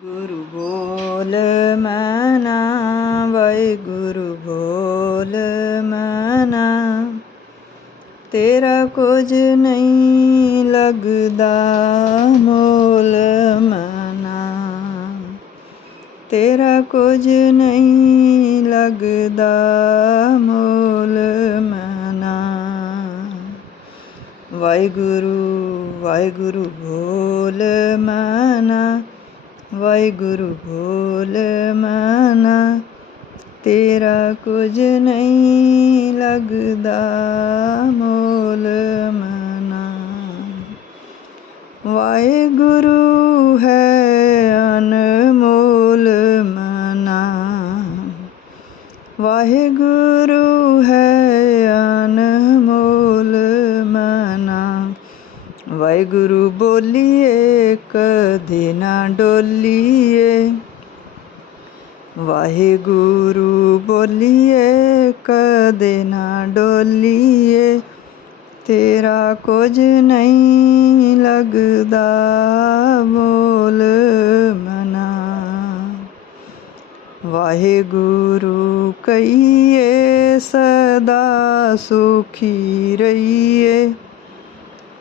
ਗੁਰੂ ਬੋਲ ਮਨਾ, ਵਾਹਿਗੁਰੂ ਬੋਲ ਮਨਾ। ਤੇਰਾ ਕੁਝ ਨਹੀਂ ਲੱਗਦਾ ਮੋਲ ਮਨਾ। ਤੇਰਾ ਕੁਝ ਨਹੀਂ ਲੱਗਦਾ ਮੋਲ ਮਨਾ। ਵਾਹਿਗੁਰੂ ਵਾਹਿਗੁਰੂ ਬੋਲ ਮਨਾ। ਵਾਹਿਗੁਰੂ ਬੋਲ ਮਨਾ, ਤੇਰਾ ਕੁਝ ਨਹੀਂ ਲੱਗਦਾ ਮੋਲ ਮਨਾ। ਵਾਹਿਗੁਰੂ ਹੈ ਅਨਮੋਲ ਮਨਾ। ਵਾਹਿਗੁਰੂ ਹੈ ਅਨਮੋਲ ਵਾਹਿਗੁਰੂ ਬੋਲੀਏ, ਕਦੇ ਨਾ ਡੋਲੀਏ। ਵਾਹਿਗੁਰੂ ਬੋਲੀਏ, ਕਦੇ ਨਾ ਡੋਲੀਏ। ਤੇਰਾ ਕੁਝ ਨਹੀਂ ਲੱਗਦਾ, ਬੋਲ ਮਨਾ। ਵਾਹਿਗੁਰੂ ਕਹੀਏ, ਸਦਾ ਸੁਖੀ ਰਹੀਏ।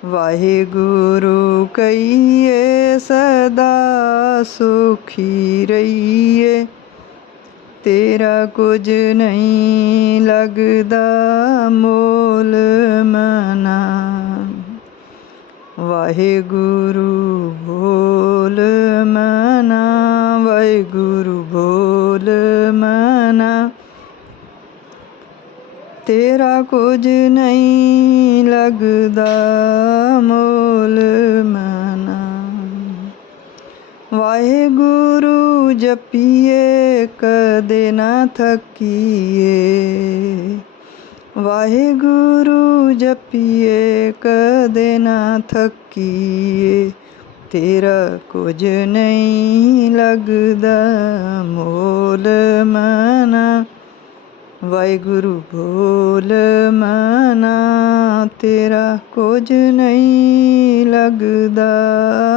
ਵਾਹਿਗੁਰੂ ਕਹੀਏ, ਸਦਾ ਸੁਖੀ ਰਹੀਏ। ਤੇਰਾ ਕੁਝ ਨਹੀਂ ਲੱਗਦਾ, ਮੋਲ ਮਨਾ। ਵਾਹਿਗੁਰੂ ਬੋਲ ਮਨਾ, ਵਾਹਿਗੁਰੂ ਬੋਲ ਮਨਾ ਤੇਰਾ ਕੁਝ ਨਹੀਂ ਲੱਗਦਾ ਮੋਲ ਮਨਾ। ਵਾਹਿਗੁਰੂ ਜਪੀਏ, ਕਦੇ ਨਾ ਥਕੀਏ। ਵਾਹਿਗੁਰੂ ਜਪੀਏ, ਕਦੇ ਨਾ ਥਕੀਏ। ਤੇਰਾ ਕੁਝ ਨਹੀਂ ਲੱਗਦਾ ਮੋਲ ਮਨਾ। ਵਾਹਿਗੁਰੂ ਬੋਲ ਮਨਾ, ਤੇਰਾ ਕੁਝ ਨਹੀਂ ਲੱਗਦਾ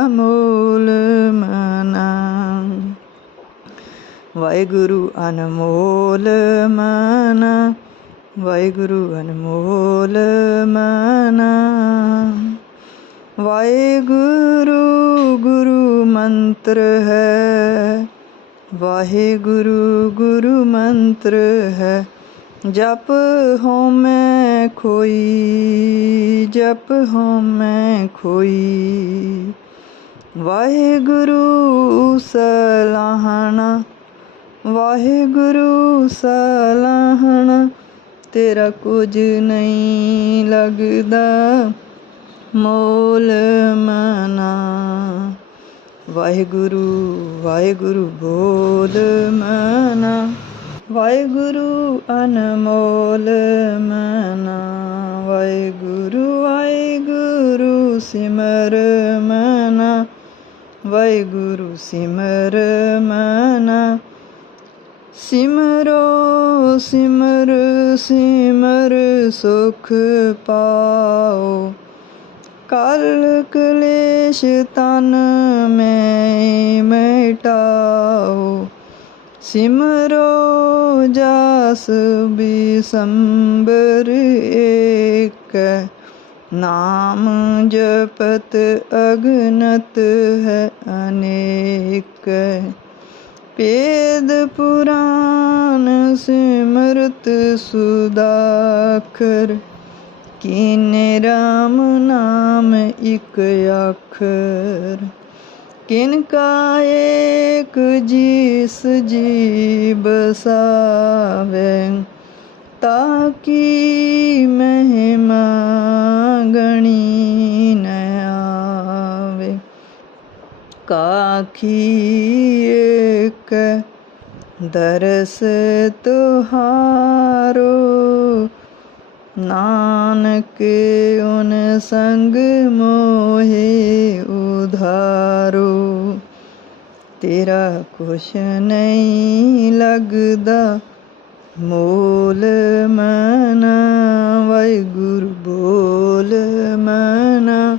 ਮੋਲ ਮਨਾ। ਵਾਹਿਗੁਰੂ ਅਨਮੋਲ ਮਨਾ, ਵਾਹਿਗੁਰੂ ਅਨਮੋਲ ਮਨਾ। ਵਾਹਿਗੁਰੂ ਗੁਰੂ ਮੰਤਰ ਹੈ ਵਾਹਿਗੁਰੂ ਗੁਰੂ ਮੰਤਰ ਹੈ, ਜਪ ਹੋਮੈ ਖੋਈ, ਜਪ ਹੋਮੈ ਖੋਈ। ਵਾਹਿਗੁਰੂ ਸਲਾਹਣਾ ਵਾਹਿਗੁਰੂ ਸਲਾਹਣਾ, ਤੇਰਾ ਕੁਝ ਨਹੀਂ ਲੱਗਦਾ, ਮੋਲ ਮਨਾ। ਵਾਹਿਗੁਰੂ ਵਾਹਿਗੁਰੂ ਬੋਲ ਮਨਾ। ਵਾਹਿਗੁਰੂ ਅਨਮੋਲ ਮਨਾ। ਵਾਹਿਗੁਰੂ ਵਾਹਿਗੁਰੂ ਸਿਮਰ ਮਨਾ। ਵਾਹਿਗੁਰੂ ਸਿਮਰ ਮਨਾ। ਸਿਮਰੋ, ਸਿਮਰ ਸਿਮਰ ਸੁਖ ਪਾਓ। ਕਲ ਕਲੇਸ਼ ਤਨ ਮੈਂ ਮਿਟਾਓ। ਸਿਮਰੋ ਜਸ ਬਿਸੰਬਰ ਏਕ। ਨਾਮ ਜਪਤ ਅਗਨਤ ਹੈ ਅਨੇਕ। ਪੇਦ ਪੁਰਾਨ ਸਿਮਰਤ ਸੁਦਾਖਰ ਕਿਨੇ ਰਾਮ ਨਾਮ ਇੱਕ ਅੱਖਰ? ਕਿਨ ਕਾ ਏਕ ਜਿਸ ਜੀ ਬਸਾਵੇ ਤਾਕੀ ਮਹਿਮਾ ਗਣੀ ਨ ਆਵੇ। ਕਾਖੀ ਏਕ ਦਰਸ ਤੁਹਾਰੋ ਨਾਨਕ ਉਨ ਸੰਗ ਮੋਹਿ ਉਧਾਰੋ। ਤੇਰਾ ਕੁਛ ਨਹੀਂ ਲੱਗਦਾ ਮੋਲ ਮਨਾ ਵਾਹਿਗੁਰੂ ਬੋਲ ਮਨਾ।